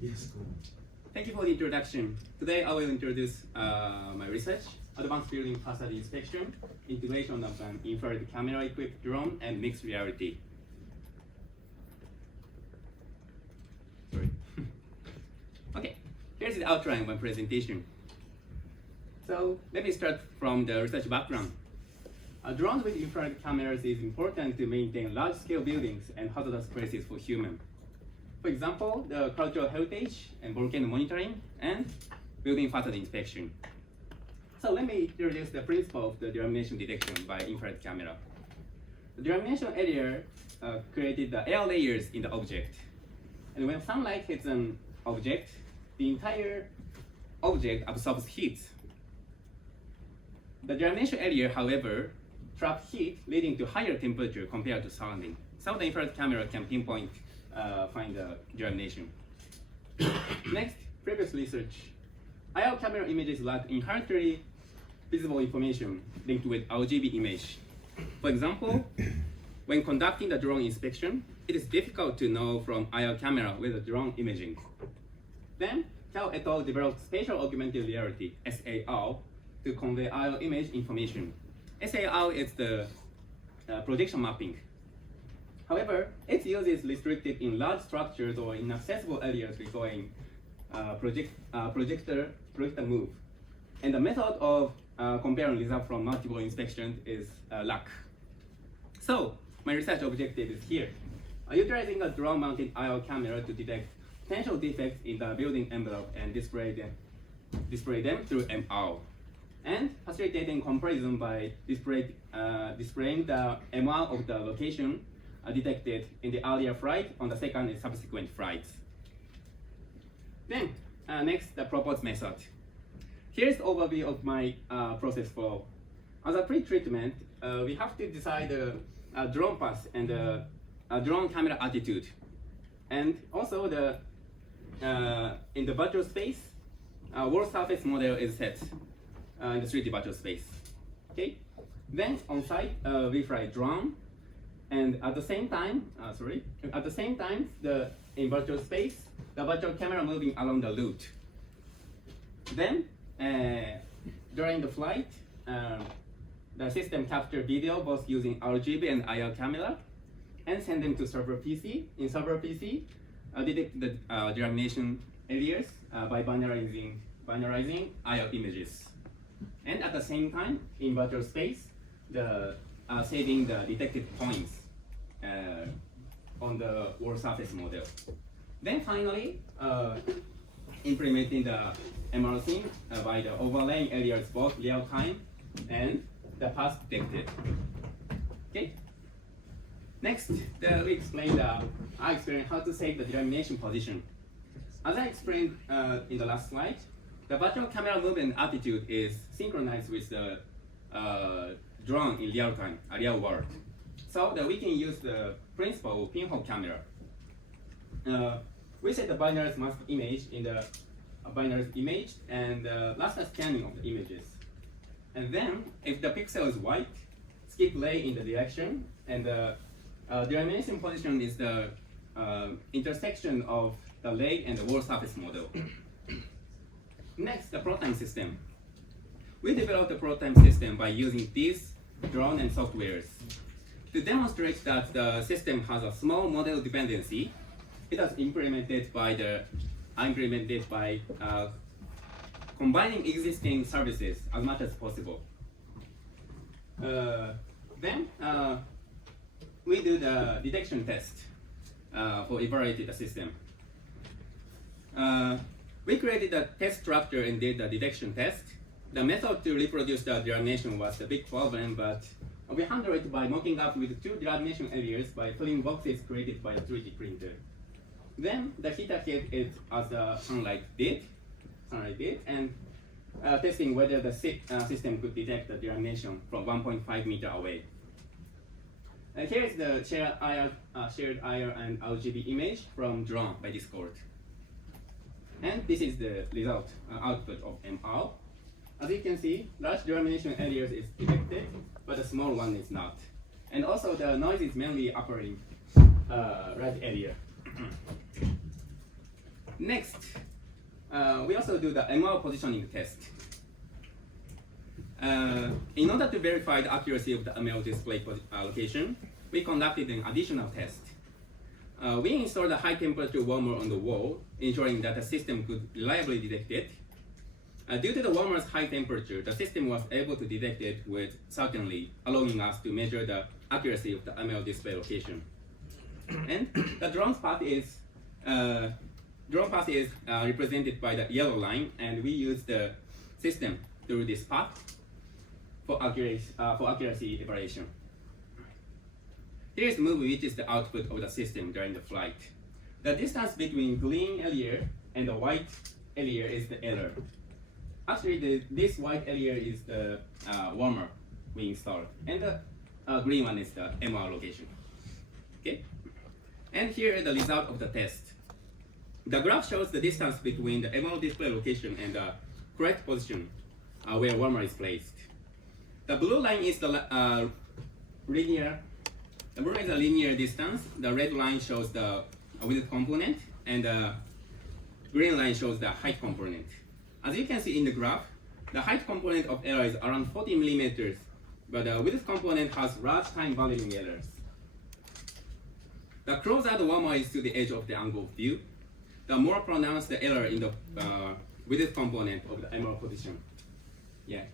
Yes, go on. Thank you for the introduction. Today I will introduce my research, Advanced Building Facade Inspection, Integration of an Infrared Camera-Equipped Drone and Mixed Reality. Sorry. Okay, here's the outline of my presentation. So let me start from the research background. Drones with infrared cameras is important to maintain large-scale buildings and hazardous places for humans. For example, the cultural heritage and volcano monitoring and building facade inspection. So let me introduce the principle of the delamination detection by infrared camera. The delamination area created the air layers in the object. And when sunlight hits an object, the entire object absorbs heat. The delamination area, however, traps heat, leading to higher temperature compared to surrounding. So the infrared camera can find the delamination. Next, previous research. IR camera images lack inherently visible information linked with RGB image. For example, when conducting the drone inspection, it is difficult to know from IR camera with the drone imaging. Then, Cao et al. Developed spatial augmented reality, SAR, to convey IR image information. SAR is the projection mapping. However, its use is restricted in large structures or inaccessible areas requiring projector move. And the method of comparing results from multiple inspections is lack. So, my research objective is here. Utilizing a drone-mounted IR camera to detect potential defects in the building envelope and display them through MR. And facilitating comparison by displaying the MR of the location detected in the earlier flight on the second and subsequent flights. Then, next, the proposed method. Here's the overview of my process flow. As a pre-treatment, we have to decide the drone path and the drone camera attitude. And also, in the virtual space, wall surface model is set in the 3D virtual space. Okay. Then on site, we fly drone, and at the same time, in virtual space, the virtual camera moving along the route. Then, during the flight, the system capture video both using RGB and IR camera, and send them to server PC. In server PC, detect the delamination areas by binarizing IR images. And at the same time, in virtual space, saving the detected points on the wall surface model. Then finally, implementing the MRC by the overlaying areas both real time and the path detected. Okay. Next, we explain I explained how to save the delamination position. As I explained in the last slide, the virtual camera movement attitude is synchronized with the drone in real time, real world. So that we can use the principle of pinhole camera. We set the binaries mask image in the binaries image and raster scanning of the images. And then, if the pixel is white, skip lay in the direction, and the delamination position is the intersection of the lay and the wall surface model. Next, the prototype system. We developed the prototype system by using these drone and softwares. To demonstrate that the system has a small model dependency, it was implemented by combining existing services as much as possible. Then we do the detection test for evaluating the system. We created a test structure and did the detection test. The method to reproduce the delamination was a big problem, but we handled it by mocking up with 2 delamination areas by filling boxes created by a 3D printer. Then the heat ahead is as the sunlight did, and testing whether the system could detect the delamination from 1.5 meters away. Here is the shared IR and RGB image from drone by Discord. And this is the result, output of MR. As you can see, large delamination areas is detected, but the small one is not. And also the noise is mainly occurring right area. Next, we also do the ML positioning test. In order to verify the accuracy of the ML display location, we conducted an additional test. We installed a high temperature warmer on the wall, ensuring that the system could reliably detect it. Due to the warmer's high temperature, the system was able to detect it with certainty, allowing us to measure the accuracy of the ML display location. And the drone path is represented by the yellow line, and we use the system through this path for accuracy evaluation. Here is the movie, which is the output of the system during the flight. The distance between green area and the white area is the error. Actually, this white area is the warmer we installed, and the green one is the MR location. Okay, and here is the result of the test. The graph shows the distance between the MR display location and the correct position where warmer is placed. The blue line is the linear. The blue is a linear distance. The red line shows the width component, and the green line shows the height component. As you can see in the graph, the height component of error is around 40 millimeters, but the width component has large time varying errors. The closer the warmer is to the edge of the angle of view, the more pronounced the error in the width component of the ML position. Yeah.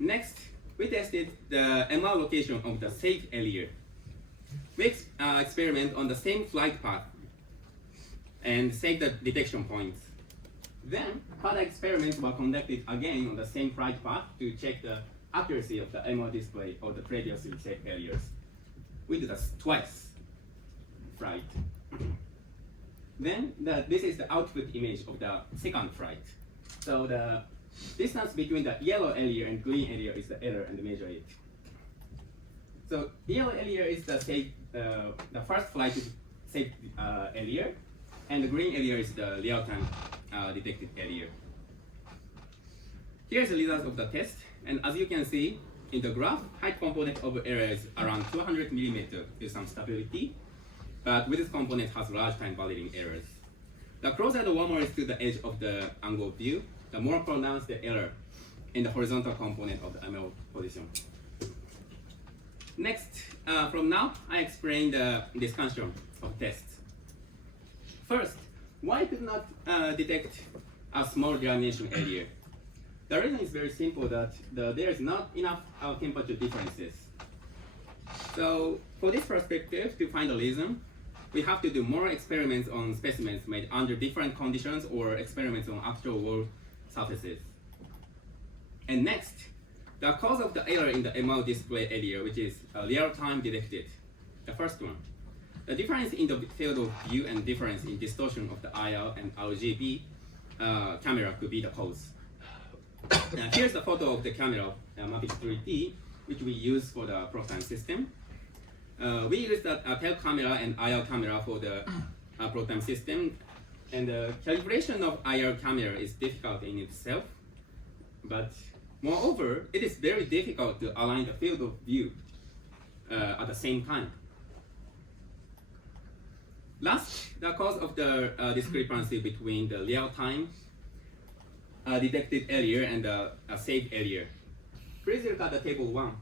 Next, we tested the ML location of the safe area. We experiment on the same flight path and save the detection points. Then, further experiments were conducted again on the same flight path to check the accuracy of the ML display of the previously safe areas. We did this twice. Flight. Then, this is the output image of the second flight. So the distance between the yellow area and green area is the error, and measure it. So yellow area is the safe, the first flight safe area, and the green area is the real-time detected area. Here's the results of the test, and as you can see in the graph, height component of error is around 200 millimeters with some stability, but width component has large time varying errors. The closer the warmer is to the edge of the angle of view, the more pronounced the error in the horizontal component of the ML position. Next, from now, I explain the discussion of tests. First, why could not detect a small dimension area? The reason is very simple, that there is not enough temperature differences. So for this perspective, to find a reason, we have to do more experiments on specimens made under different conditions or experiments on actual wall surfaces. And next, the cause of the error in the ML display area, which is real-time detected, the first one. The difference in the field of view and difference in distortion of the IR and RGB camera could be the cause. Here's the photo of the camera, Mavic 3D, which we use for the ProTime system. We use the tail camera and IR camera for the ProTime system, and the calibration of IR camera is difficult in itself, but moreover, it is very difficult to align the field of view at the same time. Last, the cause of the discrepancy between the real-time detected area and the safe area. Please look at the table 1.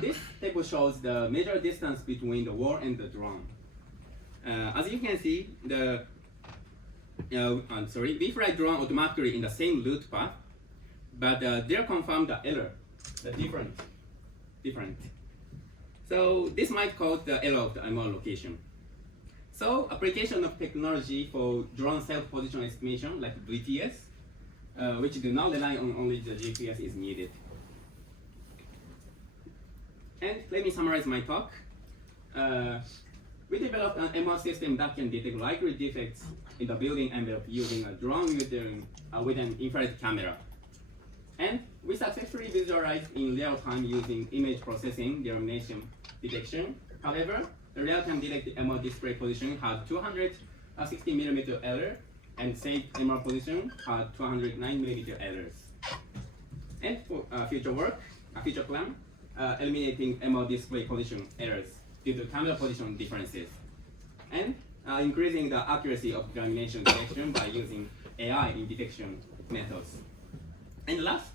This table shows the measured distance between the wall and the drone. As you can see, we fly drone automatically in the same route path, but they confirm the error, the different. So this might cause the error of the ML location. So application of technology for drone self-position estimation, like VTS, which do not rely on only the GPS, is needed. And let me summarize my talk. We developed an ML system that can detect likely defects in the building envelope using a drone with an infrared camera. And we successfully visualized in real time using image processing denomination detection. However, the real-time detected ML display position had 260 millimeter error, and saved ML position had 209 millimeter errors. And for future plan, eliminating ML display position errors due to camera position differences. And increasing the accuracy of delamination detection by using AI in detection methods. And last,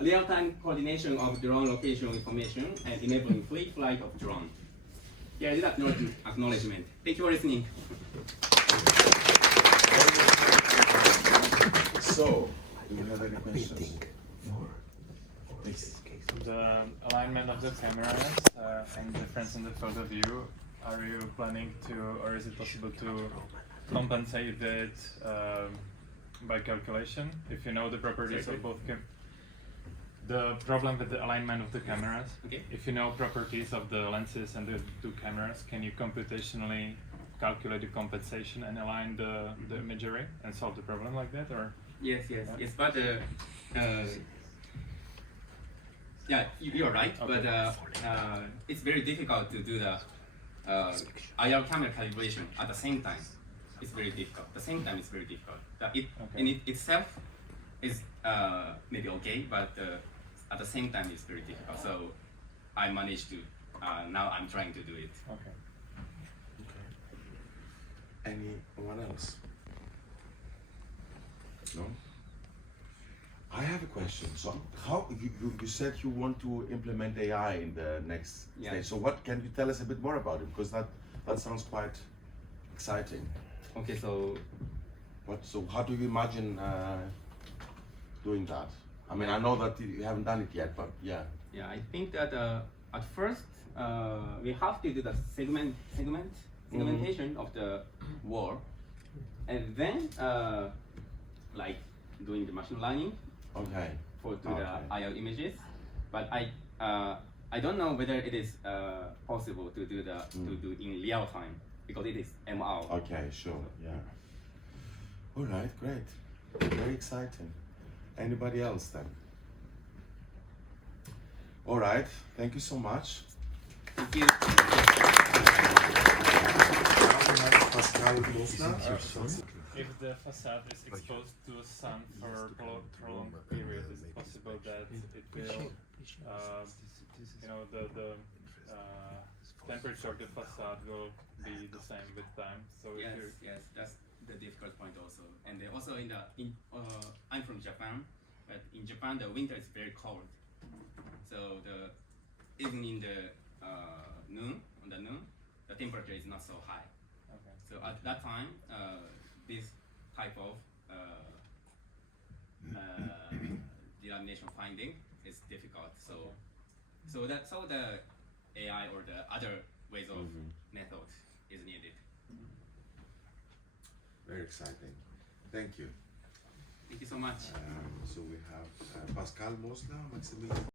real-time coordination of drone location information and enabling free flight of drone. Here is the acknowledgement. Thank you for listening. So, do you have any questions? Please. The alignment of the cameras and difference in the photo view, are you planning to, or is it possible to compensate it by calculation? If you know the properties of both the problem with the alignment of the cameras, Okay. if you know properties of the lenses and the two cameras, can you computationally calculate the compensation and align the imagery and solve the problem like that, or? Yes, but yeah, you're right. Okay. But it's very difficult to do the IR camera calibration at the same time. It's very difficult. The same time is very difficult. In it itself is maybe okay, but at the same time it's very difficult. So I managed to. Now I'm trying to do it. Okay. Anyone else? No? I have a question. So, how you said you want to implement AI in the next stage. So, what can you tell us a bit more about it? Because that sounds quite exciting. Okay, so So, how do you imagine doing that? I mean, I know that you haven't done it yet, but yeah. yeah, I think that at first we have to do the segmentation of the wall, and then like doing the machine learning Okay. to the IR images. But I don't know whether it is possible to do in real time because it is MR. Okay, sure. Yeah. All right, great. Very exciting. Anybody else then? All right. Thank you so much. Thank you. Pascal Mosler. If the facade is exposed to sun for a prolonged period, is it possible that it will, the temperature of the facade will be the same with time? So Yes, that's the difficult point also. And also I'm from Japan, but in Japan the winter is very cold. So even in the noon, the temperature is not so high. Okay. So at that time, this type of delamination finding is difficult. So the AI or the other ways of methods is needed. Very exciting. Thank you. Thank you so much. So we have Pascal Mosler, Maximilian.